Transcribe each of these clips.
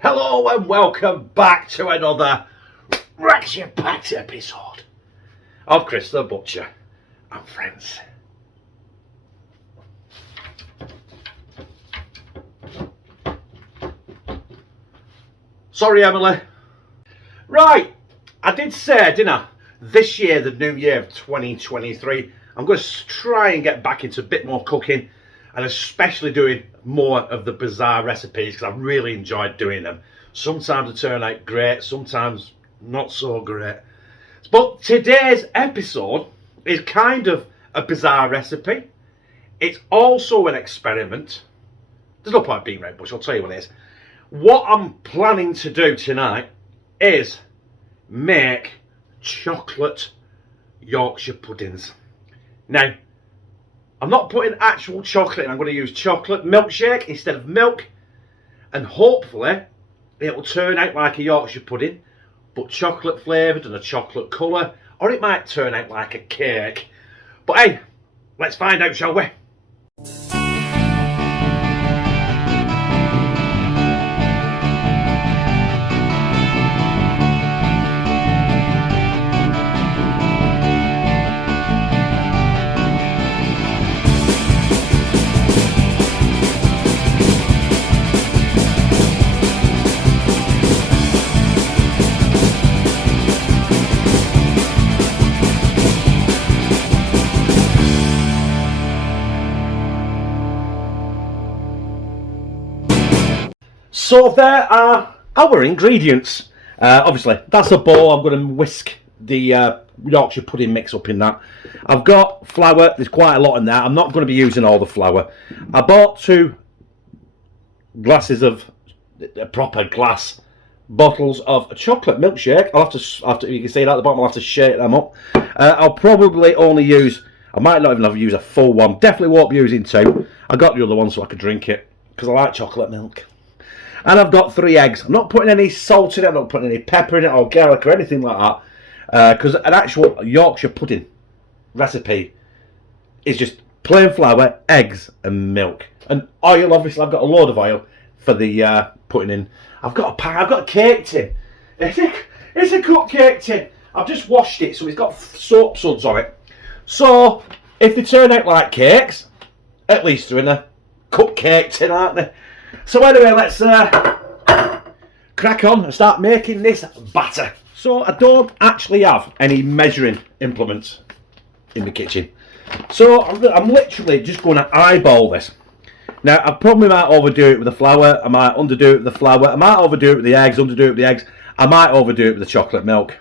Hello and welcome back to another action-packed episode of Chris the Butcher and Friends. Sorry, Emily. Right, I did say, didn't I? This year, the new year of 2023, I'm going to try and get back into a bit more cooking and especially doing more of the bizarre recipes because I really enjoyed doing them. Sometimes they turn out great, sometimes not so great. But today's episode is kind of a bizarre recipe. It's also an experiment. There's no point being red bush, I'll tell you what it is. What I'm planning to do tonight is make chocolate Yorkshire puddings. Now, I'm not putting actual chocolate in, I'm going to use chocolate milkshake instead of milk, and hopefully it will turn out like a Yorkshire pudding, but chocolate flavoured and a chocolate colour, or it might turn out like a cake. But hey, let's find out, shall we? So there are our ingredients. Obviously, that's a bowl. I'm going to whisk the Yorkshire pudding mix up in that. I've got flour. There's quite a lot in there. I'm not going to be using all the flour. I bought 2 glasses of proper glass bottles of chocolate milkshake. I'll have to. You can see that at the bottom. I'll have to shake them up. I'll probably only use. I might not even have to use a full one. Definitely won't be using 2. I got the other one so I could drink it because I like chocolate milk. And I've got 3 eggs. I'm not putting any salt in it, I'm not putting any pepper in it or garlic or anything like that. Because an actual Yorkshire pudding recipe is just plain flour, eggs and milk. And oil, obviously I've got a load of oil for the putting in. I've got a pan, I've got a cake tin. It's a cupcake tin. I've just washed it so it's got soap suds on it. So if they turn out like cakes, at least they're in a cupcake tin, aren't they? So anyway, let's crack on and start making this batter. So I don't actually have any measuring implements in the kitchen. So I'm literally just going to eyeball this. Now, I probably might overdo it with the flour. I might underdo it with the flour. I might overdo it with the eggs, underdo it with the eggs. I might overdo it with the chocolate milk.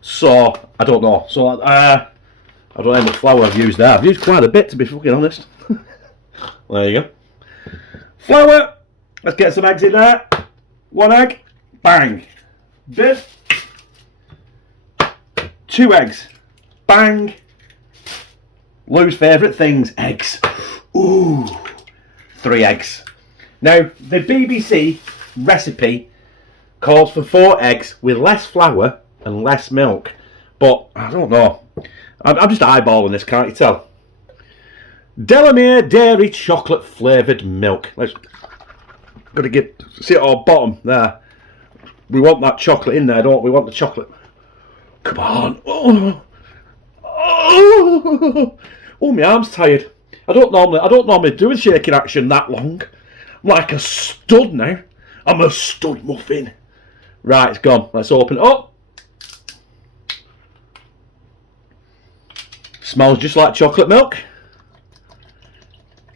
So, I don't know. So, I don't know how much flour I've used there. I've used quite a bit, to be fucking honest. There you go. Flour, let's get some eggs in there. 1 egg, bang. Bit. 2 eggs, bang. Lou's favourite things, eggs. Ooh, 3 eggs. Now, the BBC recipe calls for 4 eggs with less flour and less milk. But, I don't know. I'm just eyeballing this, can't you tell? Delamere dairy chocolate flavoured milk. Let's got to get see it all bottom there. We want that chocolate in there, don't we? We want the chocolate. Come on! Oh, my arm's tired. I don't normally do a shaking action that long. I'm like a stud now. I'm a stud muffin. Right, it's gone. Let's open it up. Smells just like chocolate milk.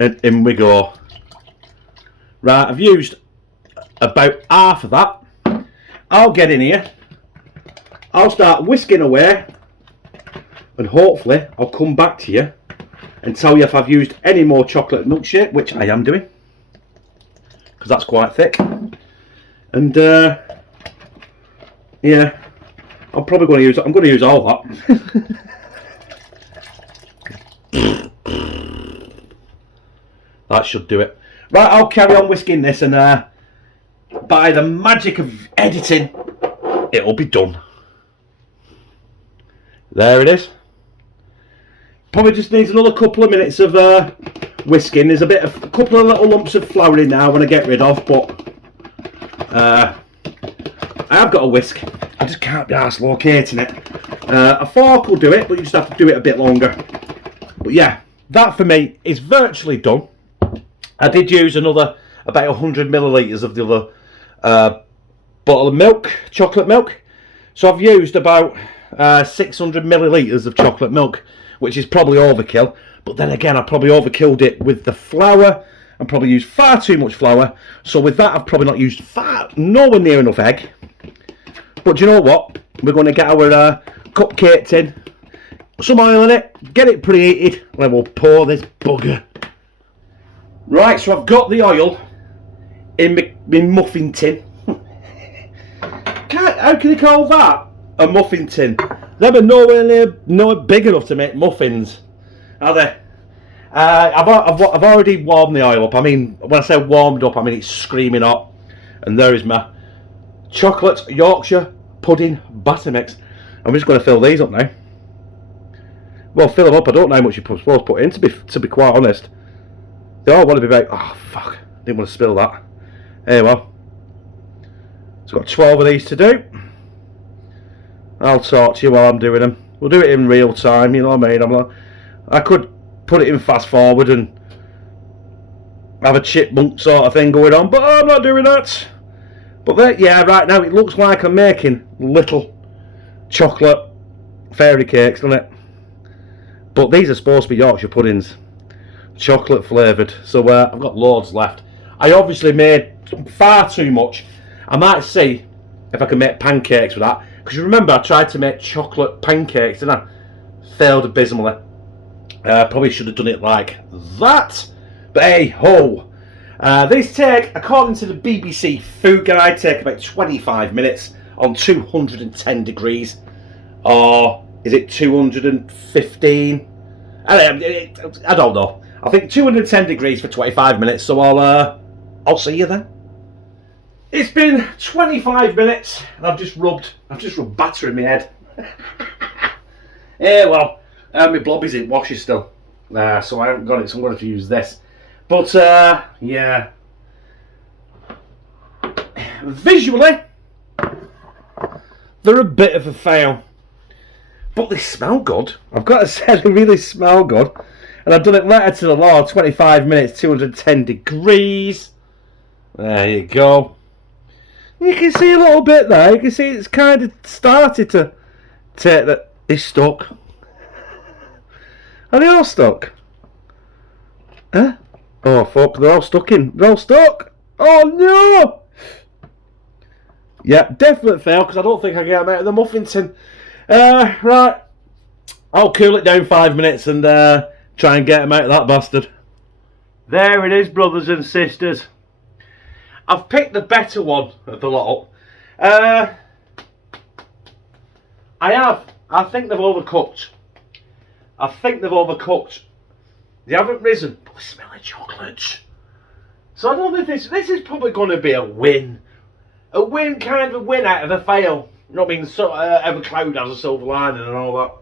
And in we go. Right, I've used about half of that. I'll get in here. I'll start whisking away. And hopefully I'll come back to you and tell you if I've used any more chocolate milkshake, which I am doing. Because that's quite thick. And yeah, I'm probably going to use all that. That should do it. Right, I'll carry on whisking this and by the magic of editing, it'll be done. There it is. Probably just needs another couple of minutes of whisking. There's a couple of little lumps of flour in now I want to get rid of, but I have got a whisk. I just can't be arsed locating it. A fork will do it, but you just have to do it a bit longer. But yeah, that for me is virtually done. I did use another about 100 millilitres of the other bottle of milk, chocolate milk. So I've used about 600 millilitres of chocolate milk, which is probably overkill. But then again, I probably overkilled it with the flour and probably used far too much flour. So with that, I've probably not used nowhere near enough egg. But do you know what? We're going to get our cupcake tin, some oil in it, get it preheated, and then we'll pour this bugger. Right, so I've got the oil in my muffin tin. How can you call that a muffin tin? They're nowhere big enough to make muffins, are they? I've already warmed the oil up. I mean, when I say warmed up, I mean it's screaming hot. And there is my chocolate Yorkshire pudding batter mix. I'm just going to fill these up now. Well, fill them up. I don't know how much you're supposed to put in, to be quite honest. They all want to be about... Oh, fuck. Didn't want to spill that. There well. So I've got 12 of these to do. I'll talk to you while I'm doing them. We'll do it in real time, you know what I mean? I could put it in fast forward and have a chipmunk sort of thing going on, but I'm not doing that. But yeah, right now it looks like I'm making little chocolate fairy cakes, doesn't it? But these are supposed to be Yorkshire puddings, chocolate flavoured. So I've got loads left. I obviously made far too much. I might see if I can make pancakes with that. Because you remember I tried to make chocolate pancakes and I failed abysmally. Probably should have done it like that. But hey ho. These take, according to the BBC Food Guide, take about 25 minutes on 210 degrees. Or is it 215? I don't know. I think 210 degrees for 25 minutes. So I'll see you then. It's been 25 minutes and I've just rubbed batter in my head. Yeah, well, my blob is in washes still. So I haven't got it, so I'm going to have to use this. But, yeah. Visually, they're a bit of a fail. But they smell good. I've got to say, they really smell good. And I've done it letter to the law, 25 minutes, 210 degrees. There you go. You can see a little bit there. You can see it's kind of started to take that. It's stuck. Are they all stuck? Huh? Oh fuck! They're all stuck in. They're all stuck. Oh no! Yeah, definite fail because I don't think I can get them out of the muffin tin. Right. I'll cool it down 5 minutes and try and get them out of that bastard. There it is, brothers and sisters. I've picked the better one of the lot up. I think they've overcooked. They haven't risen, but they smell like chocolate. So I don't think this is probably going to be a win. A win, kind of a win out of a fail. You know what I mean? So, every cloud has a silver lining and all that.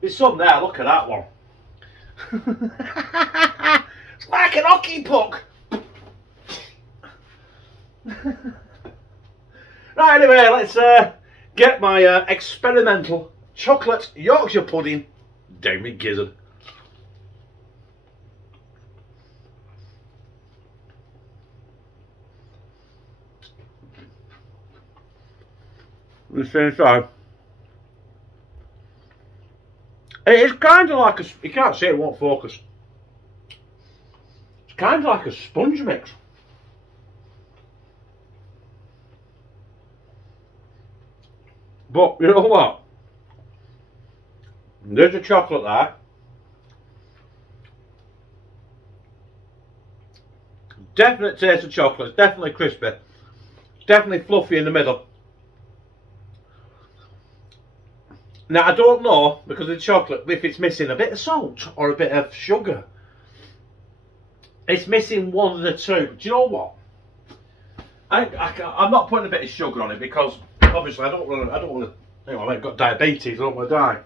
There's some there, look at that one. It's like an hockey puck. Right, anyway, let's get my experimental chocolate Yorkshire pudding down my gizzard. At the same time, it is kind of like a, you can't see it, won't focus. It's kind of like a sponge mix. But you know what? There's a chocolate there. Definite taste of chocolate. It's definitely crispy. It's definitely fluffy in the middle. Now I don't know, because of the chocolate, if it's missing a bit of salt or a bit of sugar. It's missing one of the two. Do you know what? I'm not putting a bit of sugar on it because obviously I don't want to. You know, I've got diabetes. I don't want to die.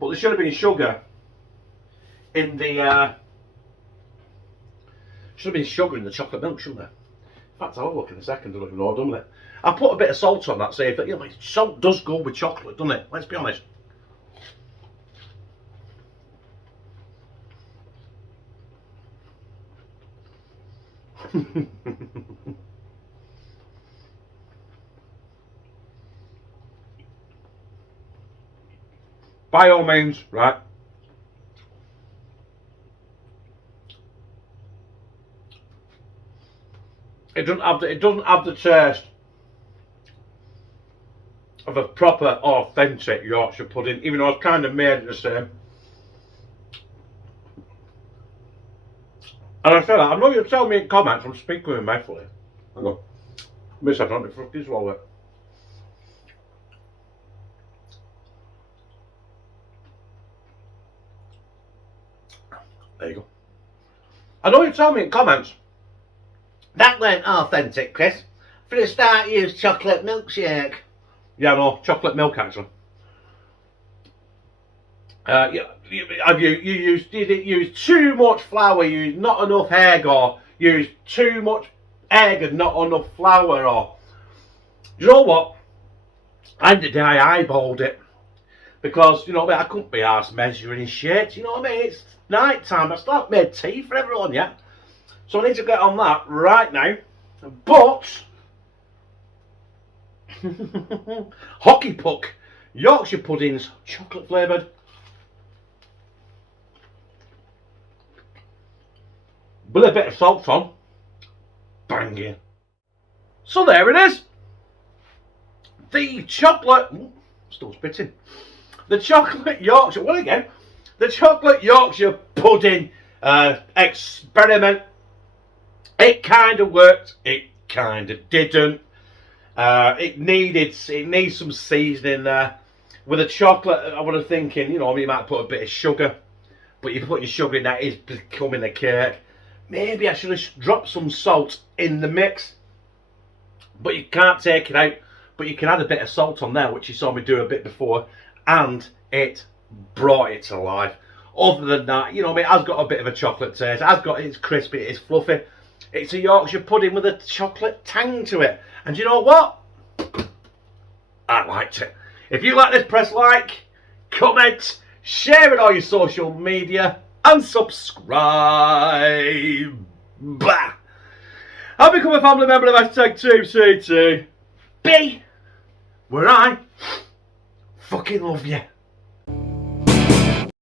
But there should have been sugar in the. Should have been sugar in the chocolate milk, shouldn't there? fact, I'll have a look in a second. I don't even know I've done with it. I put a bit of salt on that, see if it, you know, salt does go with chocolate, doesn't it? Let's be honest. By all means, right. It doesn't have the taste of a proper, authentic Yorkshire pudding, even though it's kind of made the same. And I said that, I know you'll tell me in comments, I'm speaking with my mouthful. Hang on. Miss, I don't fucking swallow it. There you go. I know you tell me in comments, that weren't authentic, Chris. For a start, use chocolate milkshake. Yeah, no, chocolate milk actually. You didn't use too much flour, you used not enough egg, or used too much egg and not enough flour, or you know what? I eyeballed it because, you know what I mean, I couldn't be arsed measuring shit, you know what I mean? It's night time, I still haven't made tea for everyone yet. So I need to get on that right now. But hockey puck, Yorkshire puddings, chocolate flavoured. With a bit of salt on. Banging. So there it is. The chocolate, still spitting. The chocolate Yorkshire, what again? The chocolate Yorkshire pudding experiment. It kind of worked, it kind of didn't. It needs some seasoning there. With the chocolate, I was thinking, you know, I mean, you might put a bit of sugar, but you put your sugar in that, it's becoming a cake. Maybe I should have dropped some salt in the mix, but you can't take it out. But you can add a bit of salt on there, which you saw me do a bit before, and it brought it to life. Other than that, you know, I mean, it has got a bit of a chocolate taste. It's crispy, it's fluffy. It's a Yorkshire pudding with a chocolate tang to it. And you know what? I liked it. If you like this, press like, comment, share it on your social media, and subscribe. Bah! I've become a family member of #2CTB, where I fucking love you.